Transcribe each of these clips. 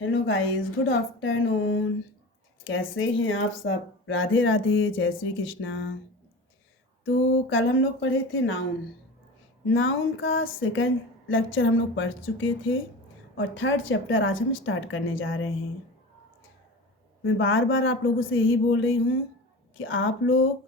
Hello guys, good afternoon. कैसे हैं आप सब? राधे राधे, जय श्री कृष्णा। तो कल हम लोग पढ़े थे नाउन। नाउन का सेकंड लेक्चर हम लोग पढ़ चुके थे और थर्ड चैप्टर आज हम स्टार्ट करने जा रहे हैं। मैं बार बार आप लोगों से यही बोल रही हूँ कि आप लोग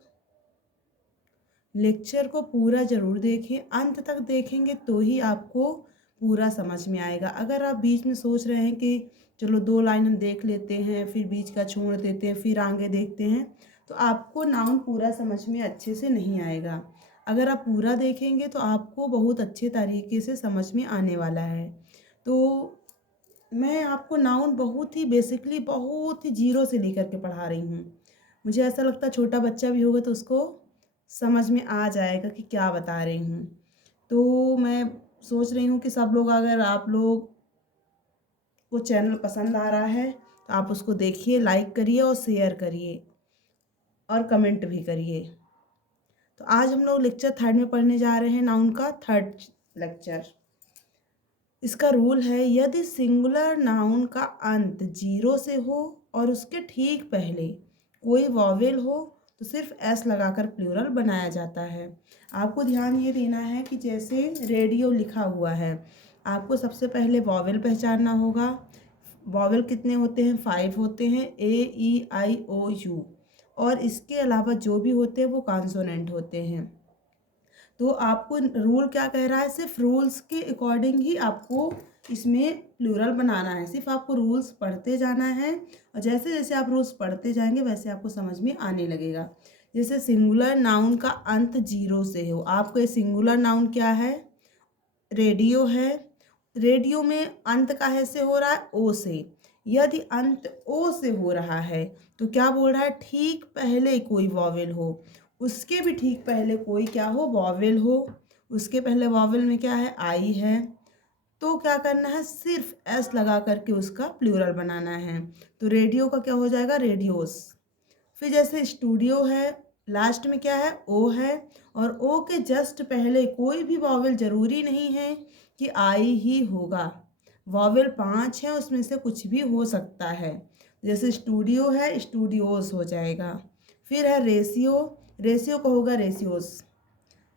लेक्चर को पूरा ज़रूर देखें, अंत तक देखेंगे तो ही आपको पूरा समझ में आएगा। अगर आप बीच में सोच रहे हैं कि चलो 2 लाइन हम देख लेते हैं, फिर बीच का छोड़ देते हैं, फिर आगे देखते हैं, तो आपको नाउन पूरा समझ में अच्छे से नहीं आएगा। अगर आप पूरा देखेंगे तो आपको बहुत अच्छे तरीके से समझ में आने वाला है। तो मैं आपको नाउन बहुत ही बेसिकली, बहुत ही जीरो से लेकर के पढ़ा रही हूँ। मुझे ऐसा लगता है छोटा बच्चा भी होगा तो उसको समझ में आ जाएगा कि क्या बता रही हूँ। तो मैं सोच रही हूँ कि सब लोग, अगर आप लोग को चैनल पसंद आ रहा है तो आप उसको देखिए, लाइक करिए और शेयर करिए और कमेंट भी करिए। तो आज हम लोग लेक्चर थर्ड में पढ़ने जा रहे हैं, नाउन का थर्ड लेक्चर। इसका रूल है, यदि सिंगुलर नाउन का अंत जीरो से हो और उसके ठीक पहले कोई वॉवेल हो तो सिर्फ एस लगाकर प्लूरल बनाया जाता है। आपको ध्यान ये देना है कि जैसे रेडियो लिखा हुआ है, आपको सबसे पहले वॉवेल पहचानना होगा। वॉवेल कितने होते हैं? 5 होते हैं, A E I O U। और इसके अलावा जो भी होते हैं वो कॉन्सोनेंट होते हैं। तो आपको रूल क्या कह रहा है? सिर्फ रूल्स के अकॉर्डिंग ही आपको इसमें प्लूरल बनाना है। सिर्फ आपको रूल्स पढ़ते जाना है और जैसे जैसे आप रूल्स पढ़ते जाएंगे वैसे आपको समझ में आने लगेगा। जैसे सिंगुलर नाउन का अंत जीरो से हो, आपको ये सिंगुलर नाउन क्या है? रेडियो है। रेडियो में अंत काहे से हो रहा है? ओ से। यदि अंत ओ से हो रहा है तो क्या बोल रहा है? ठीक पहले कोई वॉवेल हो, उसके भी ठीक पहले कोई क्या हो? वॉवेल हो। उसके पहले वॉवेल में क्या है? आई है। तो क्या करना है? सिर्फ एस लगा करके उसका प्लूरल बनाना है। तो रेडियो का क्या हो जाएगा? रेडियोस। फिर जैसे स्टूडियो है, लास्ट में क्या है? ओ है। और ओ के जस्ट पहले कोई भी वॉवेल ज़रूरी नहीं है कि आई ही होगा। वॉवेल 5 है, उसमें से कुछ भी हो सकता है। जैसे स्टूडियो है, स्टूडियोज हो जाएगा। फिर है रेशियो, रेशियो का होगा रेशियोस।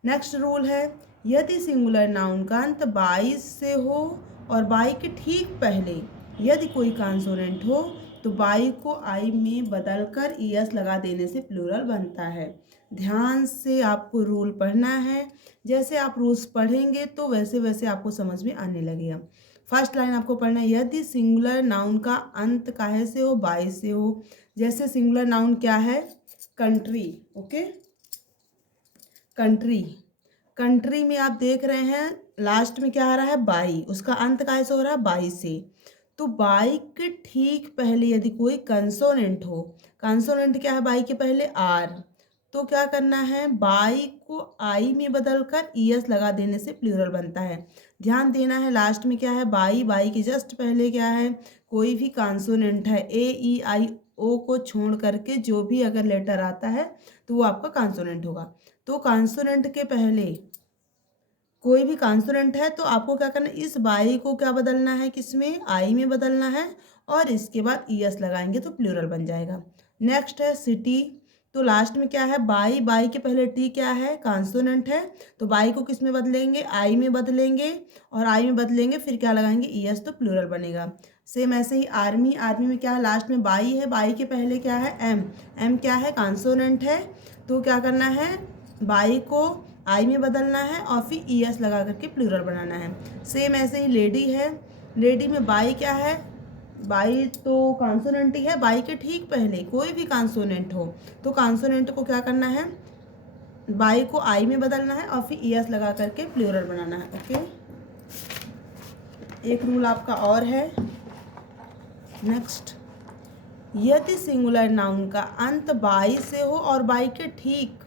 नेक्स्ट रूल है, यदि सिंगुलर नाउन का अंत 22 से हो और बाई के ठीक पहले यदि कोई कॉन्सोनेंट हो तो बाई को आई में बदलकर ईएस लगा देने से प्लूरल बनता है। ध्यान से आपको रूल पढ़ना है। जैसे आप रूल्स पढ़ेंगे तो वैसे वैसे आपको समझ में आने लगेगा। फर्स्ट लाइन आपको पढ़ना है, यदि सिंगुलर नाउन का अंत काहे से हो? बाई से हो। जैसे सिंगुलर नाउन क्या है? कंट्री। Okay, country. कंट्री में आप देख रहे हैं लास्ट में क्या आ रहा है? बाई। उसका अंत काहे से हो रहा है? बाई से। तो बाई के ठीक पहले यदि कोई कंसोनेंट हो, कंसोनेंट क्या है बाई के पहले? आर। तो क्या करना है? बाई को आई में बदलकर ईएस लगा देने से प्लूरल बनता है। ध्यान देना है, लास्ट में क्या है? बाई। बाई के जस्ट पहले क्या है? कोई भी कॉन्सोनेंट है। A E I O को छोड़ करके जो भी अगर लेटर आता है तो वो आपका कॉन्सोनेंट होगा। तो कॉन्सोनेंट के पहले कोई भी कॉन्सोनेंट है तो आपको क्या करना है? इस बाई को क्या बदलना है? किसमें? आई में बदलना है और इसके बाद ईएस लगाएंगे तो प्लूरल बन जाएगा। नेक्स्ट है सिटी। तो लास्ट में क्या है? बाई। बाई के पहले टी क्या है? कॉन्सोनेंट है। तो बाई को किस में बदलेंगे? आई में बदलेंगे और आई में बदलेंगे फिर क्या लगाएंगे? ईएस, तो प्लूरल बनेगा। सेम ऐसे ही आर्मी। आर्मी में क्या है? लास्ट में बाई है, बाई के पहले क्या है? एम। एम क्या है? कॉन्सोनेंट है। तो क्या करना है? बाई को आई में बदलना है और फिर ईएस लगा करके प्लूरल बनाना है। सेम ऐसे ही लेडी है। लेडी में बाई क्या है? बाई तो कॉन्सोनेंट ही है। बाई के ठीक पहले कोई भी कॉन्सोनेंट हो तो कॉन्सोनेंट को क्या करना है? बाई को आई में बदलना है और फिर ईएस लगा करके प्लूरल बनाना है। ओके, एक रूल आपका और है। नेक्स्ट, यदि सिंगुलर नाउन का अंत बाई से हो और बाई के ठीक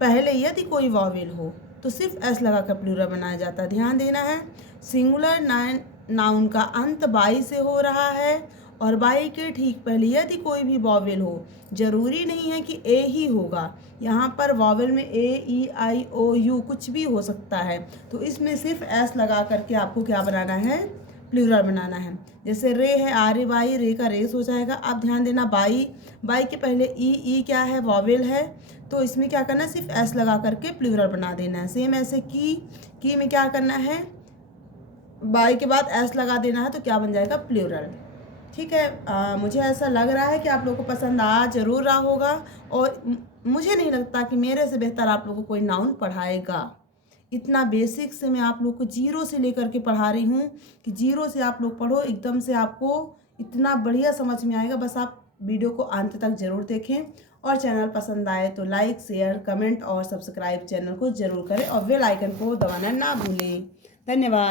पहले यदि कोई वॉवेल हो तो सिर्फ एस लगा कर प्लूरल बनाया जाता है। ध्यान देना है, सिंगुलर नाउन का अंत बाई से हो रहा है और बाई के ठीक पहले यदि कोई भी वॉवेल हो, जरूरी नहीं है कि ए ही होगा। यहाँ पर वॉवेल में A E I O U कुछ भी हो सकता है। तो इसमें सिर्फ एस लगा करके आपको क्या बनाना है? प्लूरल बनाना है। जैसे रे है, आरे बाई, रे का रेस हो जाएगा। आप ध्यान देना, बाई, बाई के पहले ई क्या है, वॉवेल है, तो इसमें क्या करना है, सिर्फ एस लगा करके प्लूरल बना देना है। सेम ऐसे की में क्या करना है, बाई के बाद एस लगा देना है, तो क्या बन जाएगा, प्लूरल। ठीक है, मुझे ऐसा लग रहा है कि आप लोगों को पसंद आ जरूर रहा होगा, और मुझे नहीं लगता कि मेरे से बेहतर आप लोगों को कोई नाउन पढ़ाएगा। इतना बेसिक से मैं आप लोग को जीरो से लेकर के पढ़ा रही हूँ कि जीरो से आप लोग पढ़ो, एकदम से आपको इतना बढ़िया समझ में आएगा। बस आप वीडियो को अंत तक ज़रूर देखें, और चैनल पसंद आए तो लाइक, शेयर, कमेंट और सब्सक्राइब चैनल को ज़रूर करें, और बेल आइकन को दबाना ना भूलें। धन्यवाद।